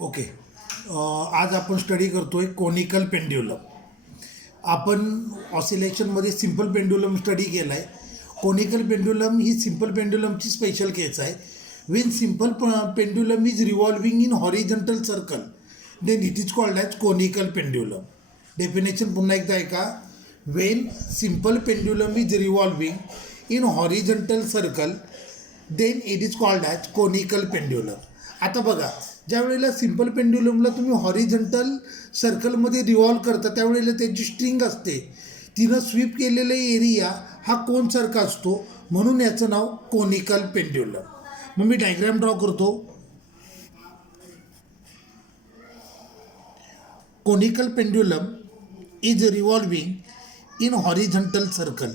Okay. आज आपण study करतोय कोनिकल पेंड्युलम. आपण ऑसिलेशनमध्ये सिंपल पेंड्युलम स्टडी केला आहे. कोनिकल पेंड्युलम ही सिंपल पेंड्युलमची स्पेशल केस आहे. When simple pendulum is revolving in horizontal circle then it is called as conical pendulum. Definition पुन्हा एकदा ऐका. When simple pendulum is revolving in horizontal circle then it is called as conical pendulum. आता बघा, ज्या वेळेला simple पेंड्युलमला तुम्ही horizontal सर्कलमध्ये revolve करता त्यावेळेला त्याची स्ट्रिंग असते, तिनं स्वीप केलेला एरिया हा कोनसारखा असतो, म्हणून याचं नाव कोनिकल पेंड्युलम. मग मी डायग्राम ड्रॉ करतो. Conical pendulum is revolving in horizontal circle.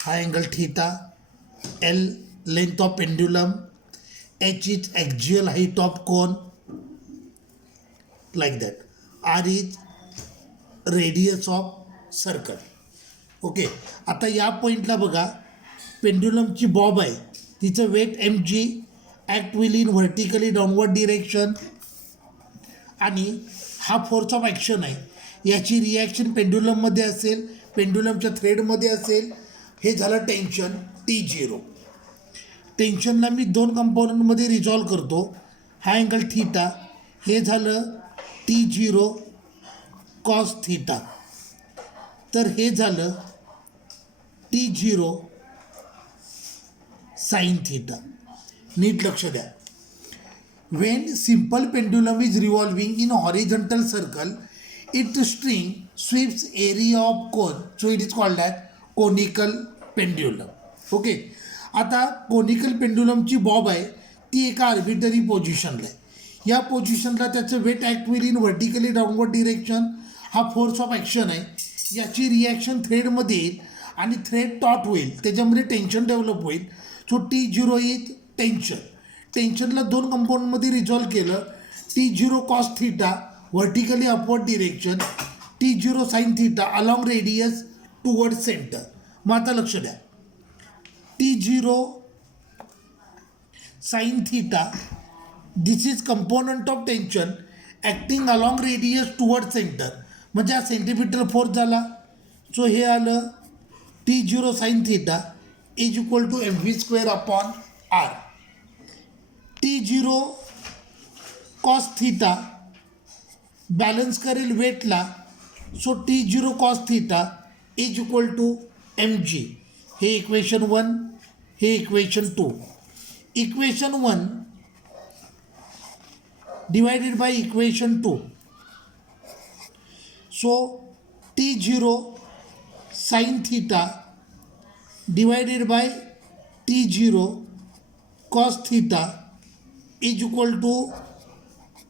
हा angle theta, L length of pendulum, H is axial height of cone, like that. R is radius of circle. Okay. आता या पॉईंटला बघा, पेंड्युलमची bob आहे, तिचं weight mg, act will in vertically downward direction, आणि हा फोर्स ऑफ ॲक्शन आहे. याची रिॲक्शन पेंड्युलममध्ये असेल, पेंड्युलमच्या थ्रेडमध्ये असेल. हे झालं टेन्शन T0. टेन्शनला मी दोन कंपोनंटमध्ये रिझॉल्व करतो. हा अँगल थीटा, हे झालं T0 कॉस थीटा, तर हे झालं T0 साइन थीटा. नीट लक्ष द्या. When simple pendulum is revolving in horizontal circle it string sweeps area of cone, so it is called as conical pendulum. Okay. आता कोनिकल पेंड्युलमची बॉब आहे ती एका आर्बिटरी पोझिशनला आहे. या पोझिशनला त्याचं weight act will in vertically downward direction, हा फोर्स ऑफ ॲक्शन आहे. याची रिॲक्शन थ्रेडमध्ये येईल आणि थ्रेड टॉट होईल, त्याच्यामध्ये टेन्शन डेव्हलप होईल. So T0 is tension. टेन्शनला दोन कंपाऊंडमध्ये रिझॉल्व केलं. T0 cos theta vertically upward direction, T0 sine theta along radius toward centre. मग आता लक्ष द्या, T0 sine theta this is component of tension acting along radius toward centre, म्हणजे हा सेंटिपिटल फोर्स झाला. सो हे आलं T0 sine theta is equal to mv² upon r. T0 cos theta balance करेल वेटला, so T0 cos theta is equal to mg. हे equation 1, हे equation 2. Equation 1 divided by equation 2. So T0 sine theta divided by T0 cos theta is equal to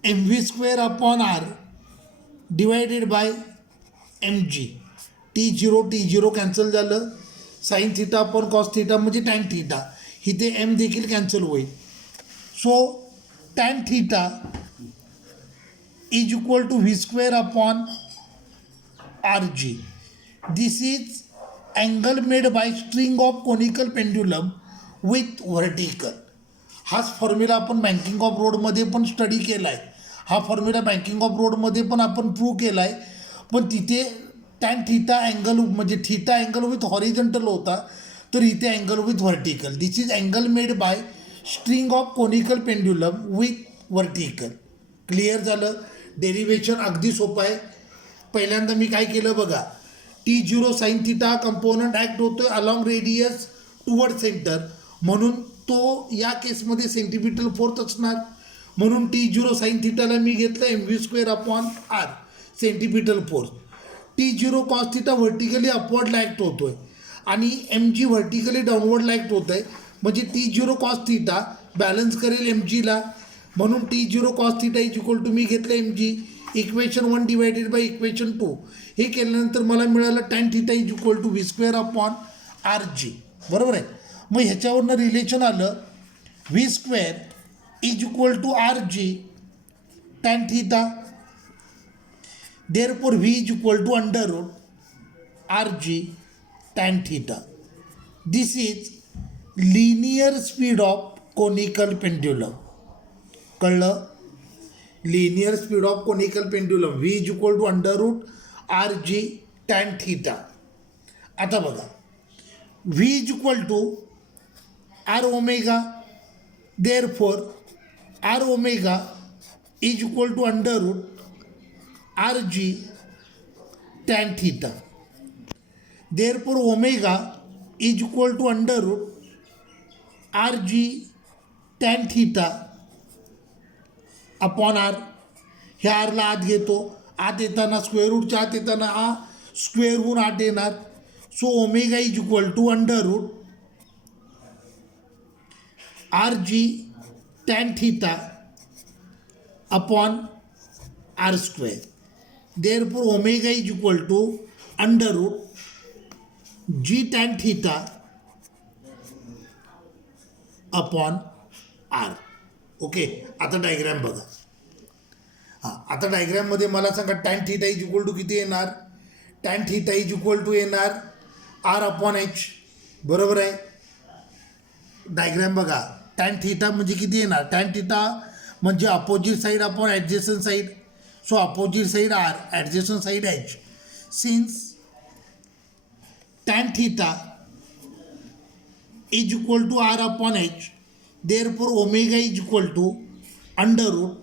mv² upon r divided by mg. T0 cancel झालं. Sine theta upon cos theta म्हणजे tan theta, इथे m देखील cancel होईल. So tan theta is equal to v² upon rg. This is angle made by string of conical pendulum with vertical. हाच formula आपण banking of रोडमध्ये पण study केला आहे. हा फॉर्म्युला बँकिंग ऑफ रोडमध्ये पण आपण प्रूव्ह केला आहे. पण तिथे टॅन थीटा अँगल म्हणजे थीटा अँगल विथ हॉरिझॉन्टल होता, तर इथे angle with vertical. This is angle made by string of conical pendulum with vertical. Clear झालं. डेरिवेशन अगदी सोपं आहे. पहिल्यांदा मी काय केलं बघा, T0 sine theta component act होतोय अलॉंग रेडियस टुवर्ड सेंटर, म्हणून तो या केसमध्ये सेंटिपिटल फोर्स असणार. म्हणून T0 साइन थीटाला मी घेतलं mv² upon r centripetal force. T0 cos theta vertically अपवर्डला ॲक्ट होतो आहे आणि mg व्हर्टिकली डाऊनवर्डला ॲक्ट होत आहे, म्हणजे T0 कॉस थीटा बॅलन्स करेल mgला, म्हणून T0 cos theta is equal to मी घेतलं mg. Equation 1 divided by equation 2. हे केल्यानंतर मला मिळालं tan theta is equal to v² upon rg. बरोबर आहे. मग ह्याच्यावरनं रिलेशन आलं v² is equal to rg tan theta. Therefore, V is equal to under root RG tan theta. This is linear speed of conical pendulum. कळलं? Linear speed of conical pendulum V is equal to under root r g tan theta. आता बघा, V is equal to r omega, therefore r omega is equal to under root r g tan theta. Therefore omega is equal to under root r g tan theta upon r. ह्या आरला आत घेतो, आत येताना square रूटच्या आत येताना square होऊन आत येणार. So omega is equal to under root r g tan theta upon r square. Therefore omega is equal to under root g tan theta upon r. Okay, आता डायग्रॅम बघा. आता डायग्रॅममध्ये मला सांगा tan theta is equal to किती येणार. Tan theta is equal to येणार r upon h. बरोबर आहे. डायग्रॅम बघा, टॅन थीटा म्हणजे किती येणार. टॅन थीटा म्हणजे opposite side upon ॲडजेसंट side. So opposite side r, adjacent side h. Since tan theta is equal to r upon h, therefore omega is equal to under root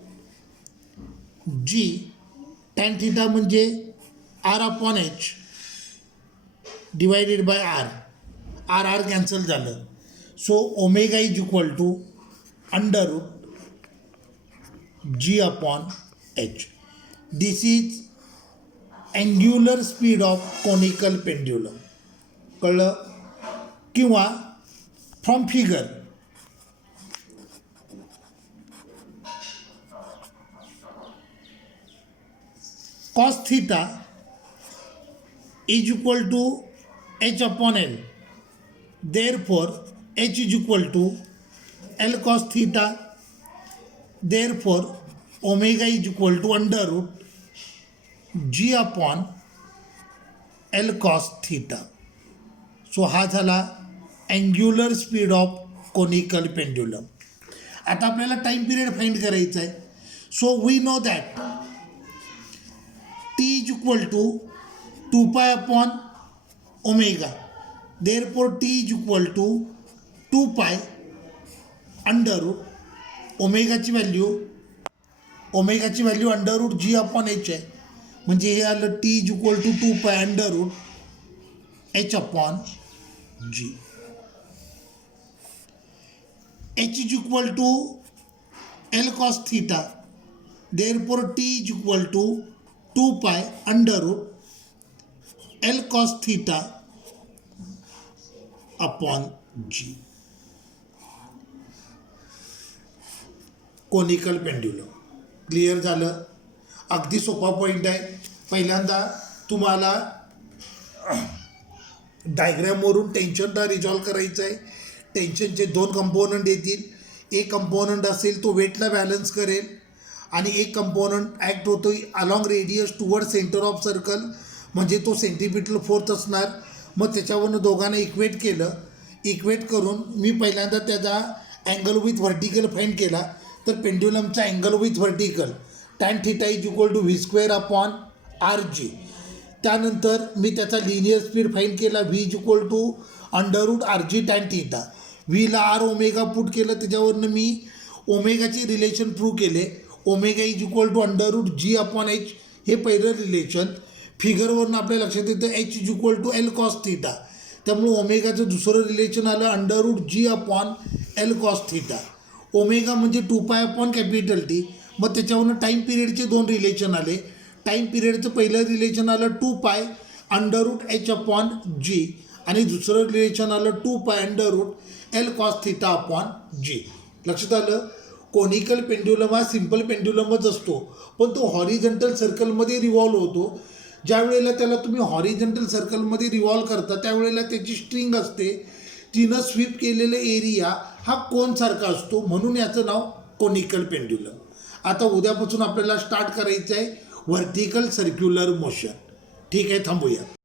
g tan theta म्हणजे r upon h divided by r. r cancel झालं. So omega is equal to under root g upon h. This is angular speed of conical pendulum. कळलं? किंवा from figure cos theta is equal to h upon L. Therefore, h is equal to L cos theta. Therefore, omega is equal to under root g upon L cos theta. So हा झाला angular speed of conical pendulum. आता आपल्याला time period find करायचा आहे. So we know that T is equal to 2 pi upon omega. Therefore, T is equal to 2 pi under root ओमेगाची value under root g upon h आहे. म्हणजे हे आलं T is equal to 2 pi under root h upon g. H is equal to L cos theta. Therefore, T is equal to 2 pi under root L cos theta upon G. Conical pendulum clear झालं. अगदी सोपा point आहे. पहिल्यांदा तुम्हाला डायग्रॅमवरून टेन्शनला resolve करायचं आहे. टेन्शनचे 2 component येतील. एक कंपोनंट असेल तो वेटला बॅलन्स करेल आणि एक कंपोनंट ॲक्ट होतो along radius toward centre of circle, म्हणजे तो सेंट्रिपिटल फोर्स असणार. मग त्याच्यावरनं दोघांना इक्वेट केलं. इक्वेट करून मी पहिल्यांदा त्याचा अँगल विथ व्हर्टिकल फाइंड केला. तर पेंड्युलमचा angle with vertical tan theta is equal to v square upon r g. त्यानंतर मी त्याचा लिनियर स्पीड फाइंड केला. V is equal to under root r g tan theta. व्हीला आर ओमेगा पुट केलं, त्याच्यावरनं मी ओमेगाचे रिलेशन प्रूव्ह केले. Omega is equal to under root g upon h हे पहिलं रिलेशन. फिगरवरून आपल्या लक्षात येतं h is equal to l cos theta. त्यामुळे ओमेगाचं दुसरं रिलेशन आलं under root g upon l cos theta. Omega म्हणजे 2 पाय अपॉन कॅपिटल टी. मग त्याच्यावरून टाईम पिरियडचे 2 रिलेशन आले. टाईम पिरियडचं पहिलं रिलेशन आलं 2 pi under root h upon g आणि दुसरं रिलेशन आलं 2 pi under root l cos theta upon g. लक्षात आलं? कोनिकल पेंड्युलम हा सिम्पल पेंड्युलमच असतो, पण तो हॉरिझॉन्टल सर्कलमध्ये रिव्हॉल्व होतो. ज्या वेळेला त्याला तुम्ही हॉरिझॉन्टल सर्कलमध्ये रिव्हॉल्व करता त्यावेळेला त्याची स्ट्रिंग असते, तिनं स्वीप केलेला एरिया हा कोनसारखा असतो, म्हणून याचं नाव कोनिकल पेंड्युलम. आता उद्यापासून आपल्याला स्टार्ट करायचं आहे. Vertical circular motion. ठीक आहे, थांबूया.